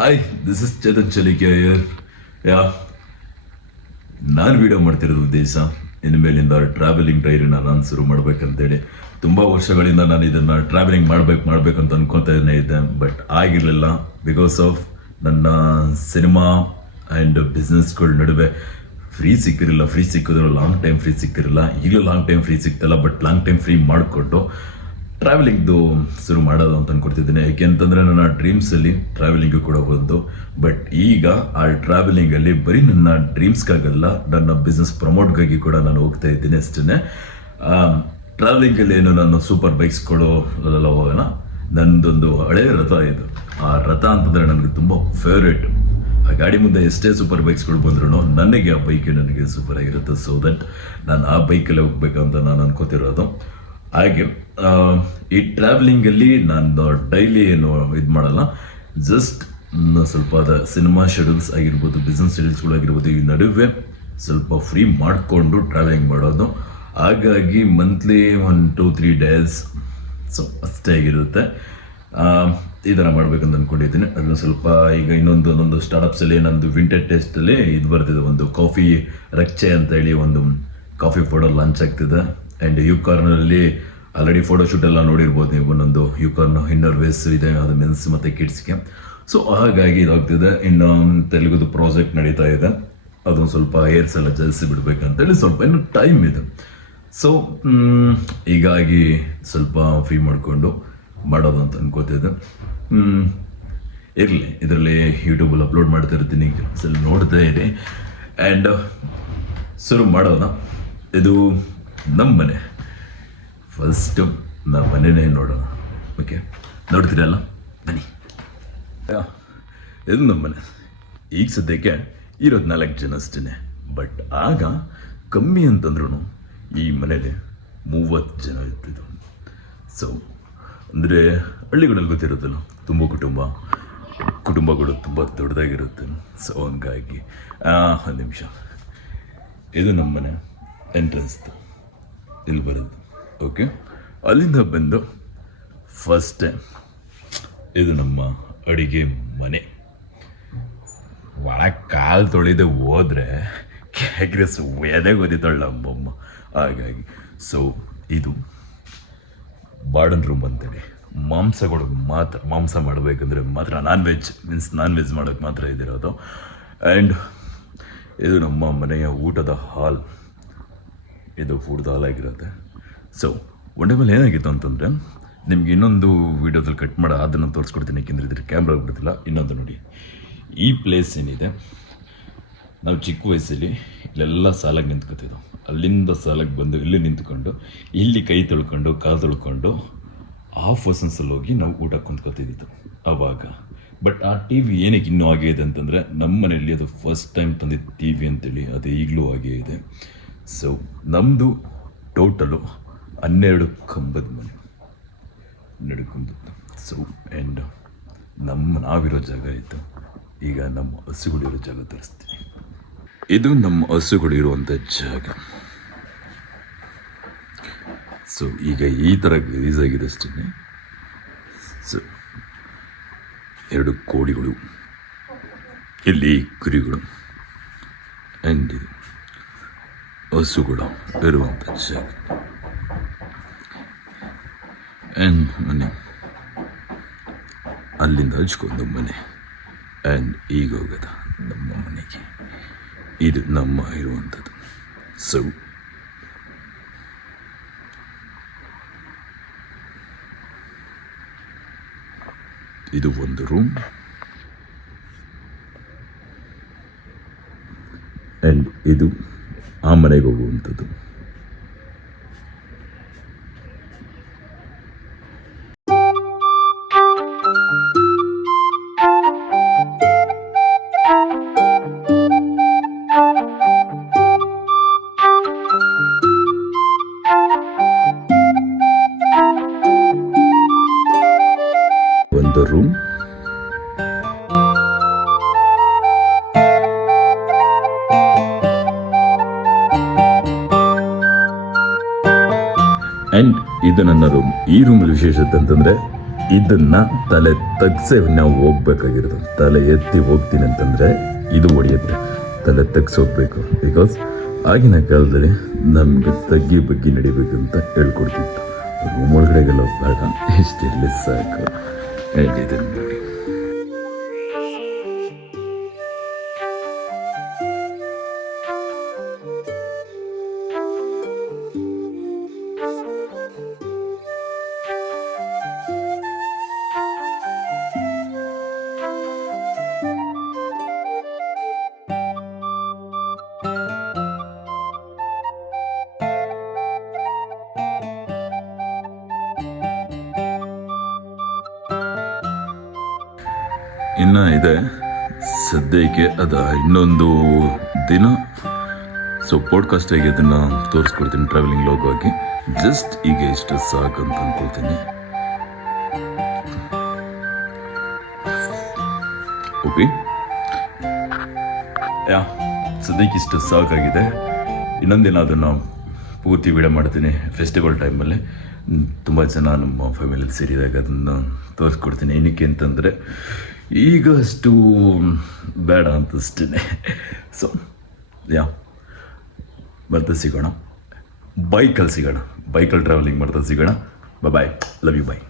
Hi, this is Chetan Chalike Iyer. Yeah ನಾನು video ಮಾಡ್ತಿರೋದು ಉದ್ದೇಶ ಇನ್ಮೇಲಿಂದ ಟ್ರಾವೆಲಿಂಗ್ ಡೈರಿನ ನಾನು ಶುರು ಮಾಡ್ಬೇಕಂತೇಳಿ. ತುಂಬ ವರ್ಷಗಳಿಂದ ನಾನು ಇದನ್ನು ಟ್ರಾವೆಲಿಂಗ್ ಮಾಡ್ಬೇಕಂತ ಅನ್ಕೊತಾನೆ ಇದ್ದೆ, ಬಟ್ ಆಗಿರಲಿಲ್ಲ. ಬಿಕಾಸ್ ಆಫ್ ನನ್ನ ಸಿನಿಮಾ ಆ್ಯಂಡ್ ಬಿಸ್ನೆಸ್ಗಳ ನಡುವೆ ಫ್ರೀ ಸಿಕ್ಕಿದ್ರು ಲಾಂಗ್ ಟೈಮ್ ಫ್ರೀ ಸಿಕ್ತಿರಲಿಲ್ಲ. ಈಗಲೂ ಲಾಂಗ್ ಟೈಮ್ ಫ್ರೀ ಸಿಗ್ತಲ್ಲ, ಬಟ್ ಲಾಂಗ್ ಟೈಮ್ ಫ್ರೀ ಮಾಡಿಕೊಂಡು ಟ್ರಾವೆಲಿಂಗ್ದು ಶುರು ಮಾಡೋದು ಅಂತ ಅಂದ್ಕೊಡ್ತಿದ್ದೀನಿ. ಯಾಕೆಂತಂದರೆ ನನ್ನ ಡ್ರೀಮ್ಸಲ್ಲಿ ಟ್ರಾವೆಲಿಂಗು ಕೂಡ ಒಂದು. ಬಟ್ ಈಗ ಆ ಟ್ರಾವೆಲಿಂಗಲ್ಲಿ ಬರೀ ನನ್ನ ಡ್ರೀಮ್ಸ್ಗಾಗಲ್ಲ, ನನ್ನ ಬಿಸ್ನೆಸ್ ಪ್ರಮೋಟ್ಗಾಗಿ ಕೂಡ ನಾನು ಹೋಗ್ತಾ ಇದ್ದೀನಿ ಅಷ್ಟೇ. ಟ್ರಾವೆಲಿಂಗಲ್ಲಿ ಏನು ನಾನು ಸೂಪರ್ ಬೈಕ್ಸ್ಗಳು ಅಲ್ಲೆಲ್ಲ ಹೋಗೋಣ. ನನ್ನದೊಂದು ಹಳೆಯ ರಥ ಇದು. ಆ ರಥ ಅಂತಂದರೆ ನನಗೆ ತುಂಬ ಫೇವ್ರೇಟ್. ಆ ಗಾಡಿ ಮುಂದೆ ಎಷ್ಟೇ ಸೂಪರ್ ಬೈಕ್ಸ್ಗಳು ಬಂದ್ರೂ ನನಗೆ ಆ ಬೈಕ್ ನನಗೆ ಸೂಪರ್ ಆಗಿರುತ್ತೆ. ಸೊ ದಟ್ ನಾನು ಆ ಬೈಕಲ್ಲೇ ಹೋಗ್ಬೇಕಂತ ನಾನು ಅನ್ಕೋತಿರೋದು. ಹಾಗೆ ಈ ಟ್ರಾವೆಲಿಂಗಲ್ಲಿ ನಾನು ಡೈಲಿ ಏನು ಇದು ಮಾಡಲ್ಲ, ಜಸ್ಟ್ ಸ್ವಲ್ಪ ಸಿನಿಮಾ ಶೆಡ್ಯೂಲ್ಸ್ ಆಗಿರ್ಬೋದು, ಬಿಸ್ನೆಸ್ ಶೆಡ್ಯೂಲ್ಸ್ಗಳು ಆಗಿರ್ಬೋದು, ಈ ನಡುವೆ ಸ್ವಲ್ಪ ಫ್ರೀ ಮಾಡಿಕೊಂಡು ಟ್ರಾವೆಲಿಂಗ್ ಮಾಡೋದು. ಹಾಗಾಗಿ ಮಂತ್ಲಿ 1-2-3 ಡೇಸ್ ಸೊ ಅಷ್ಟೇ ಆಗಿರುತ್ತೆ. ಈ ಥರ ಮಾಡ್ಬೇಕಂತ ಅಂದ್ಕೊಂಡಿದ್ದೀನಿ. ಅದನ್ನು ಸ್ವಲ್ಪ ಈಗ ಇನ್ನೊಂದು ಸ್ಟಾರ್ಟಪ್ಸಲ್ಲಿ ನಂದು ವಿಂಟೇಜ್ ಟೇಸ್ಟಲ್ಲಿ ಇದು ಬರ್ತಿದೆ, ಒಂದು ಕಾಫಿ ರಚ್ಚೆ ಅಂತ ಹೇಳಿ ಒಂದು ಕಾಫಿ ಪೌಡರ್ ಲಾಂಚ್ ಆಗ್ತಿದೆ. ಆ್ಯಂಡ್ ಯುಕಾರ್ನಲ್ಲಿ ಆಲ್ರೆಡಿ ಫೋಟೋಶೂಟ್ ಎಲ್ಲ ನೋಡಿರ್ಬೋದು ನೀವು. ಒಂದೊಂದು ಯುಕಾರ್ನ್ ಇನ್ನರ್ ವೇಸ್ ಇದೆ, ಅದು ಮೆನ್ಸ್ ಮತ್ತು ಕಿಡ್ಸ್ಗೆ. ಸೊ ಹಾಗಾಗಿ ಇದಾಗ್ತಿದೆ. ಇನ್ನು ತೆಲುಗುದು ಪ್ರಾಜೆಕ್ಟ್ ನಡೀತಾ ಇದೆ, ಅದೊಂದು ಸ್ವಲ್ಪ ಏರ್ಸ್ ಎಲ್ಲ ಜಲ್ಸಿ ಬಿಡಬೇಕಂತೇಳಿ ಸ್ವಲ್ಪ ಇನ್ನು ಟೈಮ್ ಇದೆ. ಸೊ ಹೀಗಾಗಿ ಸ್ವಲ್ಪ ಫ್ರೀ ಮಾಡಿಕೊಂಡು ಮಾಡೋದು ಅಂತ ಅನ್ಕೋತಿದ್ದೆ. ಇರಲಿ, ಇದರಲ್ಲಿ ಯೂಟ್ಯೂಬಲ್ಲಿ ಅಪ್ಲೋಡ್ ಮಾಡ್ತಾ ಇರ್ತೀನಿ, ಸ್ವಲ್ಪ ನೋಡ್ತಾ ಇರಿ. ಆ್ಯಂಡ್ ಶುರು ಮಾಡೋಣ. ಇದು ನಮ್ಮ ಮನೆ. ಫಸ್ಟು ನಮ್ಮ ಮನೆಯೇ ನೋಡೋಣ. ಓಕೆ, ನೋಡ್ತೀರಲ್ಲ, ಬನ್ನಿ. ಇದು ನಮ್ಮ ಮನೆ. ಈಗ ಸದ್ಯಕ್ಕೆ ಇರೋದು 4 ಜನ ಅಷ್ಟೇ. ಬಟ್ ಆಗ ಕಮ್ಮಿ ಅಂತಂದ್ರೂ ಈ ಮನೇಲಿ 30 ಜನ ಇರ್ತಿದ್ರು. ಸೊ ಅಂದರೆ ಹಳ್ಳಿಗಳಲ್ಲಿ ಗೊತ್ತಿರುತ್ತಲ್ಲ, ತುಂಬ ಕುಟುಂಬಗಳು ತುಂಬ ದೊಡ್ಡದಾಗಿರುತ್ತೆ. ಸೊ ಹಂಗಾಗಿ ಒಂದು ನಿಮಿಷ, ಇದು ನಮ್ಮ ಮನೆ ಎಂಟ್ರೆನ್ಸ್ದು ಇಲ್ಲಿ ಬರೋದು. ಓಕೆ, ಅಲ್ಲಿಂದ ಬಂದು ಫಸ್ಟ್ ಟೈಮ್ ಇದು ನಮ್ಮ ಅಡುಗೆ ಮನೆ. ಒಳಗೆ ಕಾಲು ತೊಳೆದು ಹೋದರೆ ಕ್ಯಾಗ್ರೆಸ್ ಎದೆ ಗೊತ್ತಿದ್ದಾಳೆ ನಮ್ಮಮ್ಮ. ಹಾಗಾಗಿ ಸೊ ಇದು ಬಾರ್ಡನ್ ರೂಮ್ ಅಂತೇಳಿ ಮಾಂಸಗಳಿಗೆ ಮಾಂಸ ಮಾಡಬೇಕಂದ್ರೆ ಮಾತ್ರ ನಾನ್ ವೆಜ್ ಮಾಡೋಕ್ಕೆ ಮಾತ್ರ ಇದಿರೋದು. ಆ್ಯಂಡ್ ಇದು ನಮ್ಮ ಮನೆಯ ಊಟದ ಹಾಲ್. ಇದು ಫುಡ್ ಹಾಲ್ ಆಗಿರುತ್ತೆ. ಸೊ ಒನ್ ಟೈಮಲ್ಲಿ ಏನಾಗಿತ್ತು ಅಂತಂದರೆ, ನಿಮ್ಗೆ ಇನ್ನೊಂದು ವೀಡಿಯೋದಲ್ಲಿ ಕಟ್ ಮಾಡಿ ಅದನ್ನು ತೋರಿಸ್ಕೊಡ್ತೀನಿ, ಏಕೆಂದರೆ ಇದ್ರ ಕ್ಯಾಮ್ರಾ ಬಿಡ್ತಿಲ್ಲ. ಇನ್ನೊಂದು ನೋಡಿ, ಈ ಪ್ಲೇಸ್ ಏನಿದೆ, ನಾವು ಚಿಕ್ಕ ವಯಸ್ಸಲ್ಲಿ ಇಲ್ಲೆಲ್ಲ ಸಾಲಾಗಿ ನಿಂತ್ಕೊತಿದ್ದೆವು. ಅಲ್ಲಿಂದ ಸಾಲಾಗಿ ಬಂದು ಇಲ್ಲಿ ನಿಂತ್ಕೊಂಡು, ಇಲ್ಲಿ ಕೈ ತೊಳ್ಕೊಂಡು ಕಾಲು ತೊಳ್ಕೊಂಡು ಹಾಫ್ ಪರ್ಸನ್ಸಲ್ಲಿ ಹೋಗಿ ನಾವು ಊಟ ಕುಂತ್ಕೊತಿದ್ದಿತ್ತು ಆವಾಗ. ಬಟ್ ಆ ಟಿ ವಿ ಏನಕ್ಕೆ ಇನ್ನೂ ಹಾಗೆ ಇದೆ ಅಂತಂದರೆ, ನಮ್ಮ ಮನೆಯಲ್ಲಿ ಅದು ಫಸ್ಟ್ ಟೈಮ್ ತಂದಿದ್ದು ಟಿ ವಿ ಅಂತೇಳಿ ಅದು ಈಗಲೂ ಹಾಗೇ ಇದೆ. ಸೊ ನಮ್ಮದು ಟೋಟಲು 12 ಕಂಬದ ಮನೆ, 12 ಕಂಬದ್ದು. ಸೊ ಆ್ಯಂಡ್ ನಾವಿರೋ ಜಾಗ ಇತ್ತು. ಈಗ ನಮ್ಮ ಹಸುಗಳಿರೋ ಜಾಗ ತೋರಿಸ್ತೀನಿ. ಇದು ನಮ್ಮ ಹಸುಗಳಿರುವಂಥ ಜಾಗ. ಸೊ ಈಗ ಈ ಥರ ಗಲೀಜಾಗಿದೆ ಅಷ್ಟೇ. ಸೊ 2 ಕೋಳಿಗಳು, ಇಲ್ಲಿ ಕುರಿಗಳು, ಆ್ಯಂಡ್ ಇದು ಹಸುಗಳು ಇರುವಂಥ ಜಾಗ. ಆ್ಯಂಡ್ ಮನೆ ಅಲ್ಲಿಂದ ಹಚ್ಕೊಂಡು ಮನೆ. ಆ್ಯಂಡ್ ಈಗ ಹೋಗೋದ ನಮ್ಮ ಮನೆಗೆ. ಇದು ನಮ್ಮ ಇರುವಂಥದ್ದು. ಸೊ ಇದು ಒಂದು ರೂಮ್. ಆ್ಯಂಡ್ ಇದು ಆ ಮನೆಗೆ ಹೋಗುವಂಥದ್ದು. ಒಂದು ರೂಮ್. ಆ್ಯಂಡ್ ಇದು ನನ್ನ ರೂಮ್. ಈ ರೂಮಲ್ಲಿ ವಿಶೇಷತೆ ಅಂತಂದರೆ ಇದನ್ನು ತಲೆ ತಗ್ಸೆ ನಾವು ಹೋಗ್ಬೇಕಾಗಿರೋದು. ತಲೆ ಎತ್ತಿ ಹೋಗ್ತೀನಿ ಅಂತಂದರೆ ಇದು ಹೊಡೆಯುತ್ತೆ. ತಲೆ ತಗ್ಸಿ ಹೋಗ್ಬೇಕು. ಬಿಕಾಸ್ ಆಗಿನ ಕಾಲದಲ್ಲಿ ನಮಗೆ ತಗ್ಗಿ ಬಗ್ಗಿ ನಡಿಬೇಕಂತ ಹೇಳ್ಕೊಡ್ತಿತ್ತು. ರೂಮ್ ಒಳಗಡೆಗೆಲ್ಲ ಬೇಡ, ಇಷ್ಟಿರಲಿ ಸಾಕು ಹೇಳಿದ್ದೀನಿ ನೋಡಿ. ಇನ್ನು ಇದೆ ಸದ್ಯಕ್ಕೆ ಇನ್ನೊಂದು ದಿನ. ಸೊ ಪಾಡ್ಕಾಸ್ಟಾಗಿ ಅದನ್ನು ತೋರಿಸ್ಕೊಡ್ತೀನಿ ಟ್ರಾವೆಲಿಂಗ್ ಲಾಗ್ ಆಗಿ. ಜಸ್ಟ್ ಈಗ ಇಷ್ಟು ಸಾಕು ಅಂತ ಅಂದ್ಕೊಳ್ತೀನಿ. ಓಕೆ, ಸದ್ಯಕ್ಕೆ ಇಷ್ಟು ಸಾಕಾಗಿದೆ. ಇನ್ನೊಂದಿನ ಅದನ್ನು ಪೂರ್ತಿ ವಿಡಿಯೋ ಮಾಡ್ತೀನಿ ಫೆಸ್ಟಿವಲ್ ಟೈಮಲ್ಲಿ. ತುಂಬ ಜನ ನಮ್ಮ ಫ್ಯಾಮಿಲಿಯಲ್ಲಿ ಸೇರಿದಾಗ ಅದನ್ನು ತೋರಿಸ್ಕೊಡ್ತೀನಿ. ಏನಕ್ಕೆ ಅಂತಂದರೆ ಈಗ ಅಷ್ಟು ಬೇಡ ಅಂತಷ್ಟೇ. ಸೊ ಮತ್ತೆ ಸಿಗೋಣ, ಬೈಕಲ್ಲಿ ಸಿಗೋಣ, ಬೈಕಲ್ಲಿ ಟ್ರಾವೆಲಿಂಗ್ ಮಾಡ್ತಾ ಸಿಗೋಣ. ಬಾಯ್, ಲವ್ ಯು, ಬಾಯ್.